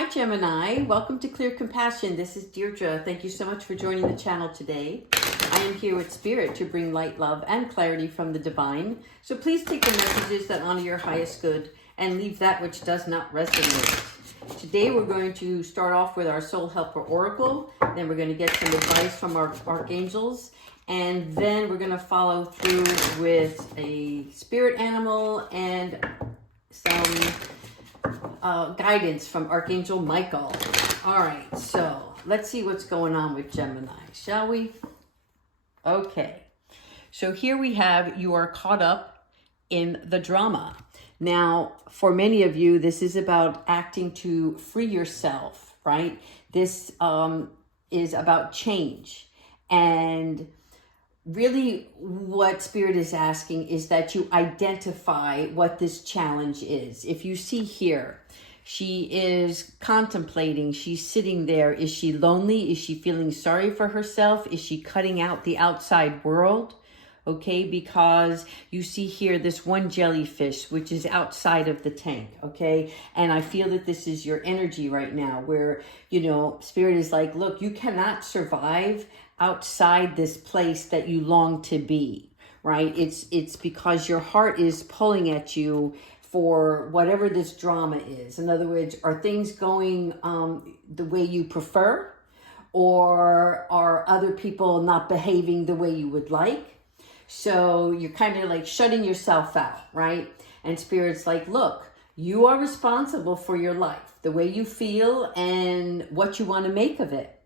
Hi Gemini, welcome to Clear Compassion. This is Deirdre. Thank you so much for joining the channel today. I am here with Spirit to bring light, love, and clarity from the divine. So please take the messages that honor your highest good and leave that which does not resonate. Today we're going to start off with our Soul Helper Oracle. Then we're going to get some advice from our archangels. And then we're going to follow through with a spirit animal and some guidance from Archangel Michael. All right, so let's see what's going on with Gemini, shall we? Okay, so here we have you are caught up in the drama. Now, for many of you, this is about acting to free yourself, right? This is about change. And really what Spirit is asking is that you identify what this challenge is. If you see here, she is contemplating, she's sitting there. Is she lonely? Is she feeling sorry for herself? Is she cutting out the outside world? Okay, because you see here this one jellyfish, which is outside of the tank, okay? And I feel that this is your energy right now where, you know, Spirit is like, look, you cannot survive outside this place that you long to be, right? It's because your heart is pulling at you for whatever this drama is. In other words, are things going the way you prefer? Or are other people not behaving the way you would like? So you're kind of like shutting yourself out, right? And Spirit's like, look, you are responsible for your life, the way you feel and what you want to make of it.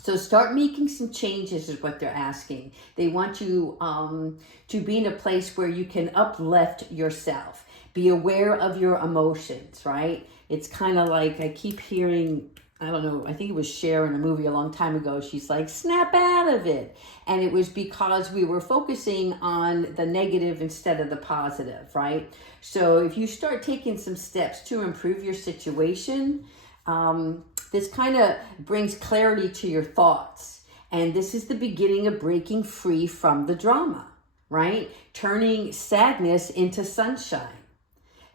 So start making some changes is what they're asking. They want you to be in a place where you can uplift yourself. Be aware of your emotions, right? It's kind of like I keep hearing, I don't know, I think it was Cher in a movie a long time ago. She's like, snap out of it. And it was because we were focusing on the negative instead of the positive, right? So if you start taking some steps to improve your situation, this kind of brings clarity to your thoughts. And this is the beginning of breaking free from the drama, right? Turning sadness into sunshine.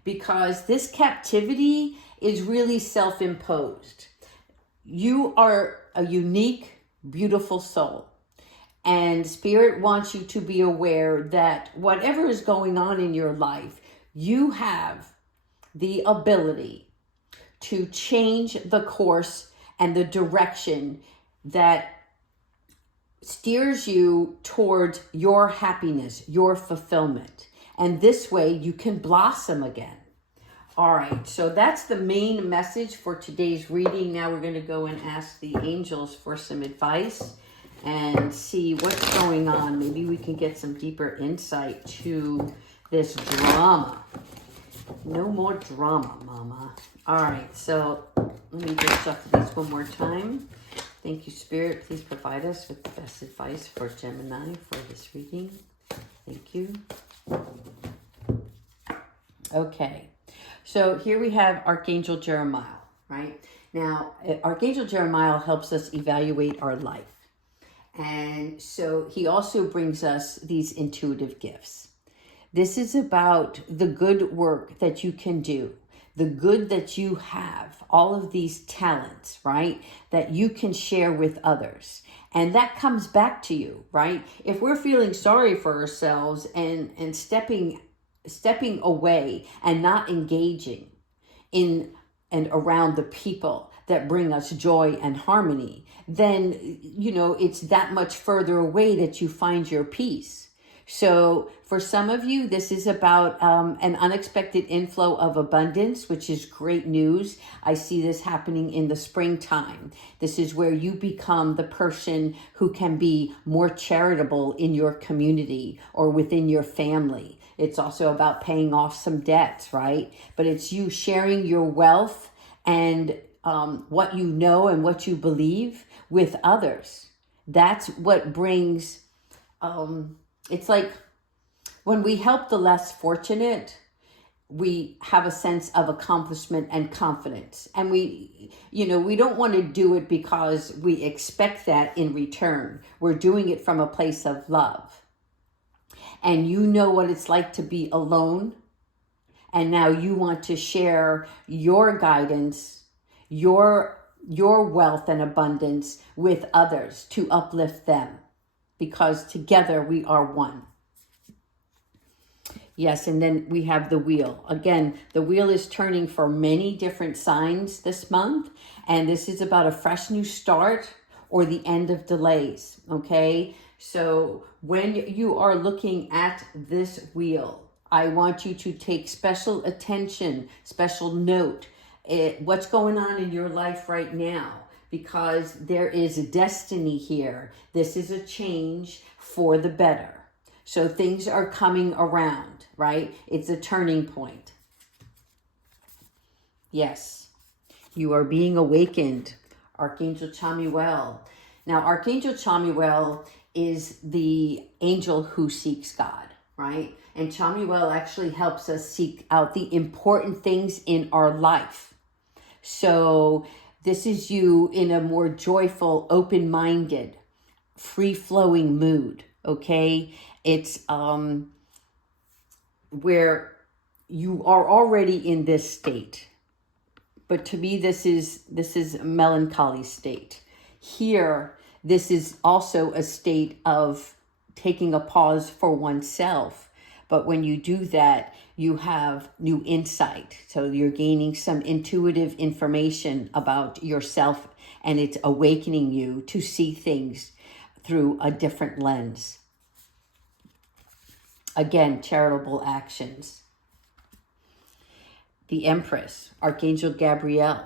Because this captivity is really self-imposed. You are a unique, beautiful soul. And Spirit wants you to be aware that whatever is going on in your life, you have the ability to change the course and the direction that steers you towards your happiness, your fulfillment. And this way you can blossom again. All right, so that's the main message for today's reading. Now we're going to go and ask the angels for some advice and see what's going on. Maybe we can get some deeper insight to this drama. No more drama, mama. All right, so let me just shuffle these one more time. Thank you, Spirit. Please provide us with the best advice for Gemini for this reading. Thank you. Okay, so here we have Archangel Jeremiah, right? Now, Archangel Jeremiah helps us evaluate our life. And so he also brings us these intuitive gifts. This is about the good work that you can do, the good that you have, all of these talents, right, that you can share with others. And that comes back to you, right? If we're feeling sorry for ourselves and stepping away and not engaging in and around the people that bring us joy and harmony, then, you know, it's that much further away that you find your peace. So for some of you, this is about an unexpected inflow of abundance, which is great news. I see this happening in the springtime. This is where you become the person who can be more charitable in your community or within your family. It's also about paying off some debts, right? But it's you sharing your wealth and what you know and what you believe with others. That's what brings... it's like when we help the less fortunate, we have a sense of accomplishment and confidence. And we don't want to do it because we expect that in return. We're doing it from a place of love. And you know what it's like to be alone. And now you want to share your guidance, your wealth and abundance with others to uplift them, because together we are one. Yes, and then we have the wheel. Again, the wheel is turning for many different signs this month, and this is about a fresh new start or the end of delays, okay? So when you are looking at this wheel, I want you to take special attention, special note, what's going on in your life right now, because there is a destiny here. This is a change for the better. So things are coming around, right? It's a turning point. Yes, you are being awakened. Archangel Chamuel. Now, Archangel Chamuel is the angel who seeks God, right? And Chamuel actually helps us seek out the important things in our life. So this is you in a more joyful, open-minded, free-flowing mood, okay? It's where you are already in this state. But to me, this is a melancholy state. Here, this is also a state of taking a pause for oneself. But when you do that, you have new insight. So you're gaining some intuitive information about yourself, and it's awakening you to see things through a different lens. Again, charitable actions. The Empress, Archangel Gabrielle,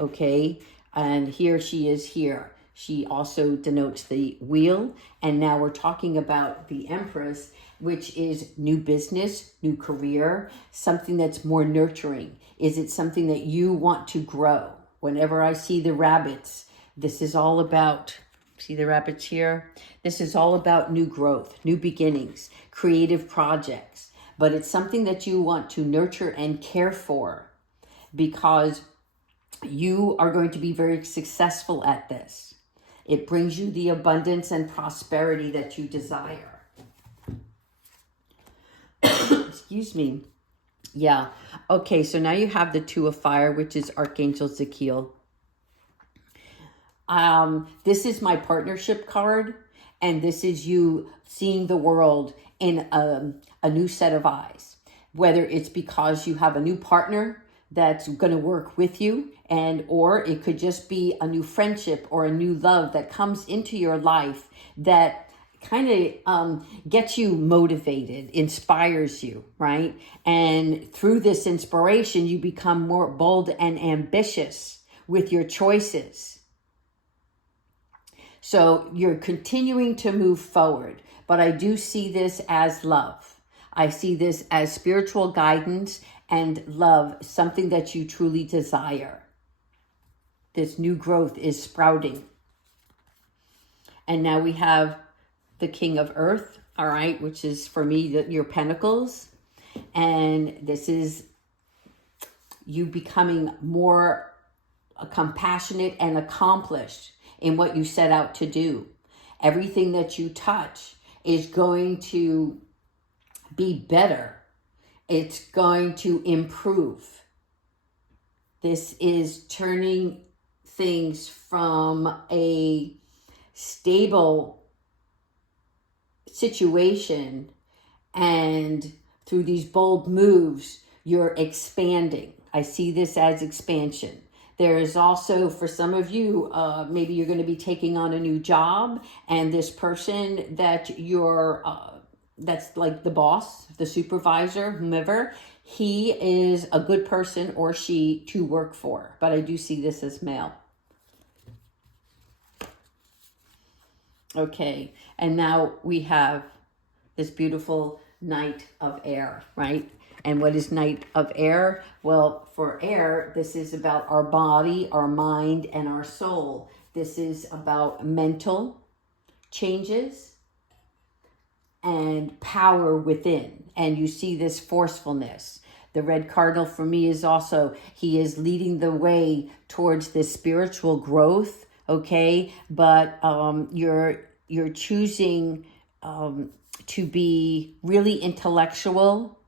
okay? And here she is here. She also denotes the wheel. And now we're talking about the Empress, which is new business, new career, something that's more nurturing. Is it something that you want to grow? Whenever I see the rabbits, this is all about, see the rabbits here? This is all about new growth, new beginnings, creative projects. But it's something that you want to nurture and care for, because you are going to be very successful at this. It brings you the abundance and prosperity that you desire. Excuse me. Yeah. Okay, so now you have the Two of Fire, which is Archangel Zachiel. This is my partnership card, and this is you seeing the world in a new set of eyes. Whether it's because you have a new partner that's going to work with you, and or it could just be a new friendship or a new love that comes into your life that kind of gets you motivated, inspires you, right? And through this inspiration, you become more bold and ambitious with your choices. So you're continuing to move forward, but I do see this as love. I see this as spiritual guidance and love, something that you truly desire. This new growth is sprouting. And now we have the King of Earth, all right, which is for me your Pentacles. And this is you becoming more compassionate and accomplished in what you set out to do. Everything that you touch is going to be better. It's going to improve. This is turning things from a stable situation, and through these bold moves, you're expanding. I see this as expansion. There is also, for some of you, maybe you're going to be taking on a new job, and this person that you're, that's like the boss, the supervisor, whomever, he is a good person or she to work for. But I do see this as male. Okay, and now we have this beautiful Knight of Air, right? And what is Knight of Air? Well, for air, this is about our body, our mind, and our soul. This is about mental changes and power within. And you see this forcefulness. The red cardinal for me is also, he is leading the way towards this spiritual growth, okay? But you're choosing to be really intellectual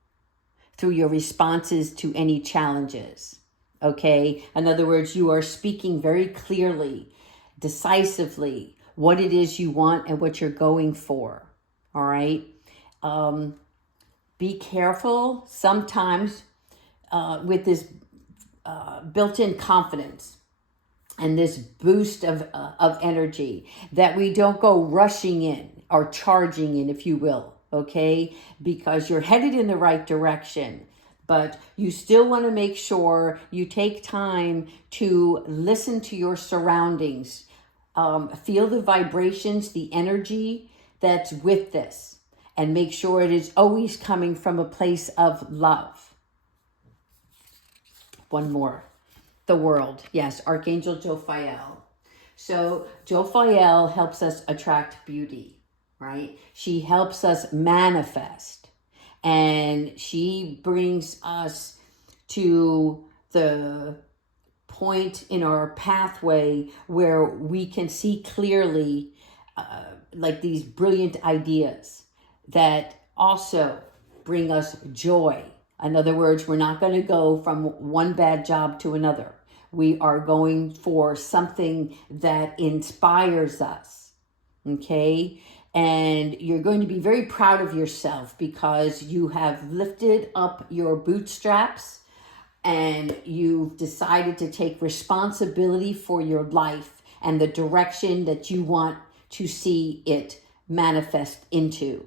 through your responses to any challenges, okay? In other words, you are speaking very clearly, decisively, what it is you want and what you're going for, all right? Be careful sometimes with this built-in confidence and this boost of energy, that we don't go rushing in or charging in, if you will, okay? Because you're headed in the right direction, but you still want to make sure you take time to listen to your surroundings, feel the vibrations, the energy that's with this, and make sure it is always coming from a place of love. One more. The world. Yes, Archangel Jophiel. So Jophiel helps us attract beauty, right? She helps us manifest. And she brings us to the point in our pathway where we can see clearly like these brilliant ideas that also bring us joy. In other words, we're not going to go from one bad job to another. We are going for something that inspires us, okay? And you're going to be very proud of yourself because you have lifted up your bootstraps and you've decided to take responsibility for your life and the direction that you want to see it manifest into,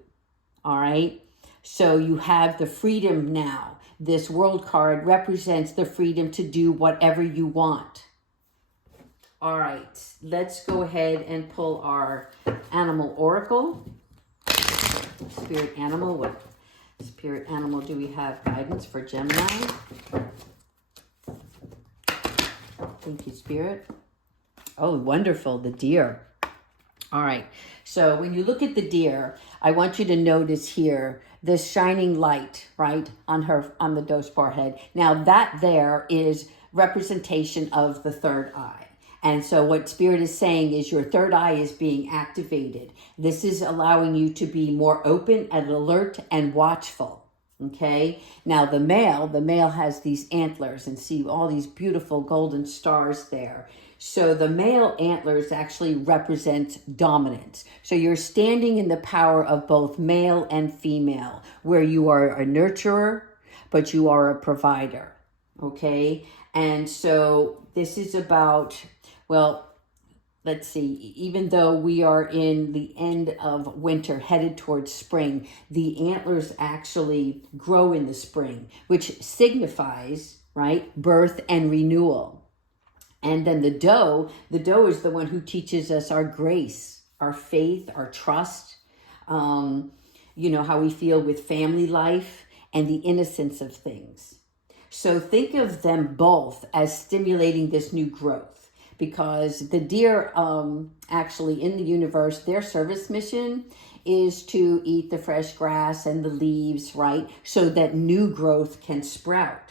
all right? So you have the freedom now. This world card represents the freedom to do whatever you want. All right, let's go ahead and pull our animal oracle. Spirit animal, what spirit animal do we have guidance for Gemini? Thank you, Spirit. Oh, wonderful, the deer. All right, so when you look at the deer, I want you to notice here this shining light, right, on the Dospar head. Now that there is representation of the third eye. And so what Spirit is saying is your third eye is being activated. This is allowing you to be more open and alert and watchful, okay? Now the male has these antlers, and see all these beautiful golden stars there. So the male antlers actually represent dominance. So you're standing in the power of both male and female, where you are a nurturer, but you are a provider, okay? And so this is about, well, let's see, even though we are in the end of winter, headed towards spring, the antlers actually grow in the spring, which signifies, right, birth and renewal. And then the doe is the one who teaches us our grace, our faith, our trust, you know, how we feel with family life and the innocence of things. So think of them both as stimulating this new growth, because the deer actually in the universe, their service mission is to eat the fresh grass and the leaves, right? So that new growth can sprout.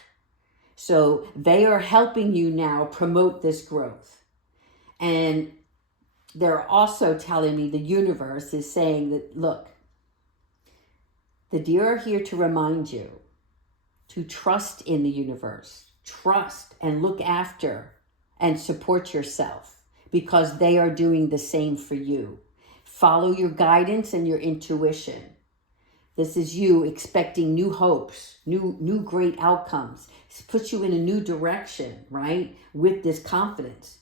So they are helping you now promote this growth. And they're also telling me, the universe is saying that, look, the deer are here to remind you to trust in the universe, trust and look after and support yourself, because they are doing the same for you. Follow your guidance and your intuition. This is you expecting new hopes, new great outcomes. It puts you in a new direction, right? With this confidence.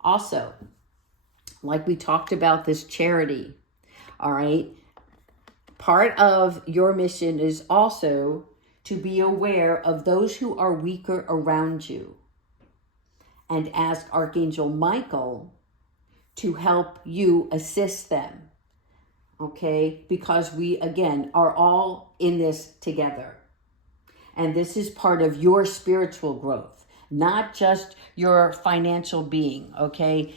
Also, like we talked about this charity, all right? Part of your mission is also to be aware of those who are weaker around you and ask Archangel Michael to help you assist them. Okay, because we, again, are all in this together. And this is part of your spiritual growth, not just your financial being, okay?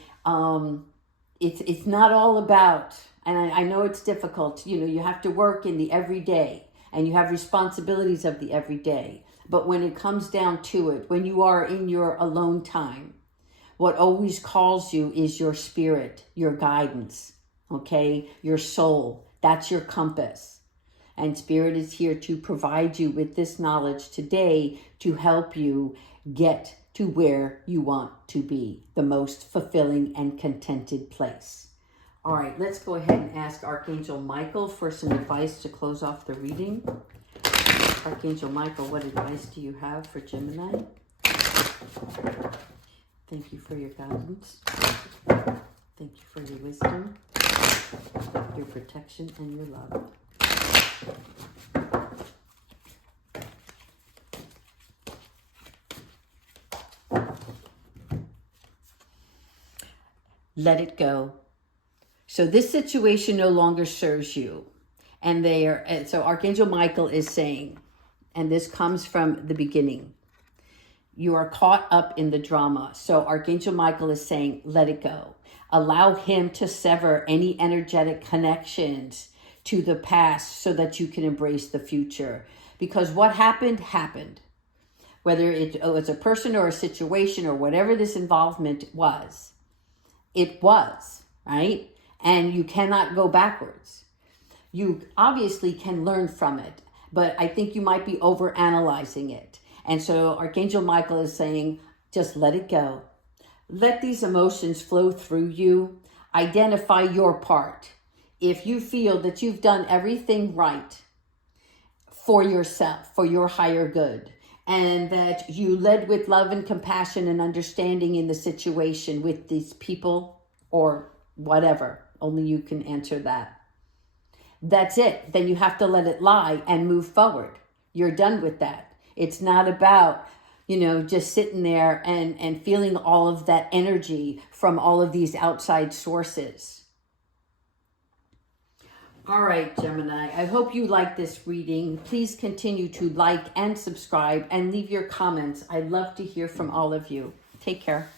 It's not all about, and I know it's difficult, you know, you have to work in the everyday, and you have responsibilities of the everyday. But when it comes down to it, when you are in your alone time, what always calls you is your spirit, your guidance. Okay, your soul, that's your compass. And Spirit is here to provide you with this knowledge today to help you get to where you want to be, the most fulfilling and contented place. All right, let's go ahead and ask Archangel Michael for some advice to close off the reading. Archangel Michael, what advice do you have for Gemini? Thank you for your guidance. Thank you for your wisdom, your protection, and your love. Let it go. So this situation no longer serves you. And so Archangel Michael is saying, and this comes from the beginning, you are caught up in the drama. So Archangel Michael is saying, let it go. Allow him to sever any energetic connections to the past so that you can embrace the future. Because what happened, happened. Whether it was a person or a situation or whatever this involvement was, it was, right? And you cannot go backwards. You obviously can learn from it, but I think you might be over-analyzing it. And so Archangel Michael is saying, just let it go. Let these emotions flow through you. Identify your part. If you feel that you've done everything right for yourself, for your higher good, and that you led with love and compassion and understanding in the situation with these people or whatever, only you can answer that. That's it. Then you have to let it lie and move forward. You're done with that. It's not about, just sitting there and feeling all of that energy from all of these outside sources. All right, Gemini, I hope you like this reading. Please continue to like and subscribe and leave your comments. I'd love to hear from all of you. Take care.